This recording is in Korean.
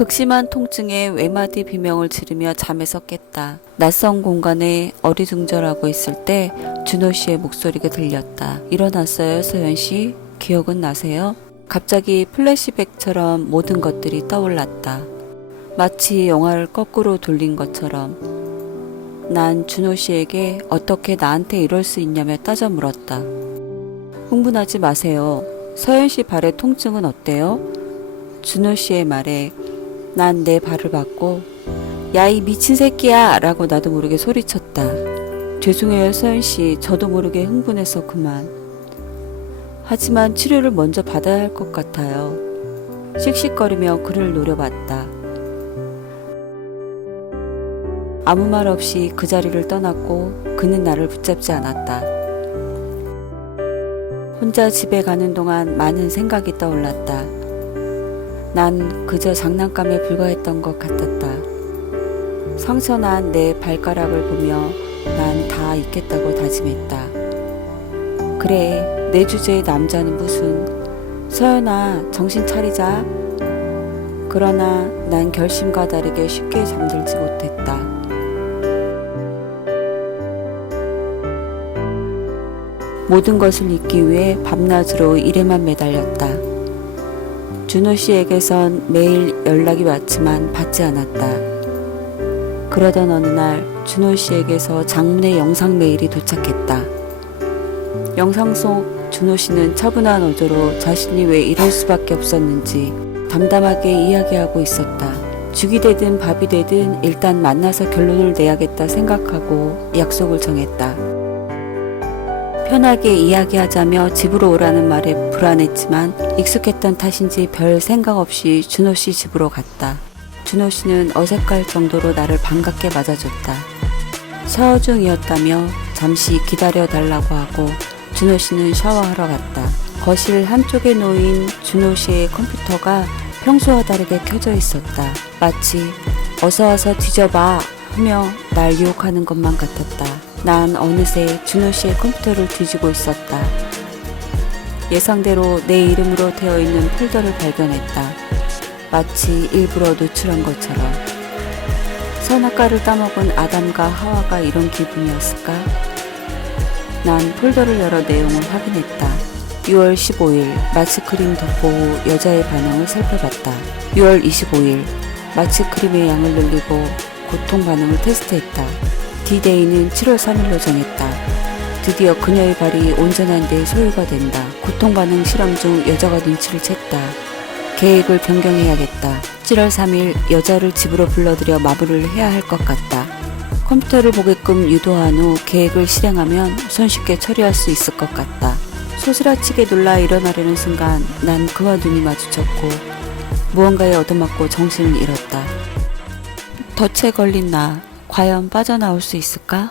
극심한 통증에 외마디 비명을 지르며 잠에서 깼다. 낯선 공간에 어리둥절하고 있을 때 준호 씨의 목소리가 들렸다. 일어났어요, 서연 씨? 기억은 나세요? 갑자기 플래시백처럼 모든 것들이 떠올랐다. 마치 영화를 거꾸로 돌린 것처럼. 난 준호 씨에게 어떻게 나한테 이럴 수 있냐며 따져 물었다. 흥분하지 마세요. 서연 씨 발의 통증은 어때요? 준호 씨의 말에 난 내 발을 받고 야 이 미친 새끼야 라고 나도 모르게 소리쳤다. 죄송해요 서연 씨 저도 모르게 흥분해서 그만. 하지만 치료를 먼저 받아야 할 것 같아요. 씩씩거리며 그를 노려봤다. 아무 말 없이 그 자리를 떠났고 그는 나를 붙잡지 않았다. 혼자 집에 가는 동안 많은 생각이 떠올랐다. 난 그저 장난감에 불과했던 것 같았다. 상처난 내 발가락을 보며 난 다 잊겠다고 다짐했다. 그래, 내 주제의 남자는 무슨. 서연아, 정신 차리자. 그러나 난 결심과 다르게 쉽게 잠들지 못했다. 모든 것을 잊기 위해 밤낮으로 일에만 매달렸다. 준호 씨에게선 매일 연락이 왔지만 받지 않았다. 그러던 어느 날 준호 씨에게서 장문의 영상 메일이 도착했다. 영상 속 준호 씨는 차분한 어조로 자신이 왜 이럴 수밖에 없었는지 담담하게 이야기하고 있었다. 죽이 되든 밥이 되든 일단 만나서 결론을 내야겠다 생각하고 약속을 정했다. 편하게 이야기하자며 집으로 오라는 말에 불안했지만 익숙했던 탓인지 별 생각 없이 준호 씨 집으로 갔다. 준호 씨는 어색할 정도로 나를 반갑게 맞아줬다. 샤워 중이었다며 잠시 기다려 달라고 하고 준호 씨는 샤워하러 갔다. 거실 한쪽에 놓인 준호 씨의 컴퓨터가 평소와 다르게 켜져 있었다. 마치 어서 와서 뒤져봐 하며 날 유혹하는 것만 같았다. 난 어느새 준호 씨의 컴퓨터를 뒤지고 있었다. 예상대로 내 이름으로 되어 있는 폴더를 발견했다. 마치 일부러 노출한 것처럼. 선악과를 따먹은 아담과 하와가 이런 기분이었을까? 난 폴더를 열어 내용을 확인했다. 6월 15일 마취크림 덮고 후 여자의 반응을 살펴봤다. 6월 25일 마취크림의 양을 늘리고 고통 반응을 테스트했다. D-Day는 7월 3일로 정했다. 드디어 그녀의 발이 온전한 내 소유가 된다. 고통 반응 실험 중 여자가 눈치를 챘다. 계획을 변경해야겠다. 7월 3일 여자를 집으로 불러들여 마무리를 해야 할 것 같다. 컴퓨터를 보게끔 유도한 후 계획을 실행하면 손쉽게 처리할 수 있을 것 같다. 소스라치게 놀라 일어나려는 순간 난 그와 눈이 마주쳤고 무언가에 얻어맞고 정신을 잃었다. 덫에 걸린 나 과연 빠져나올 수 있을까?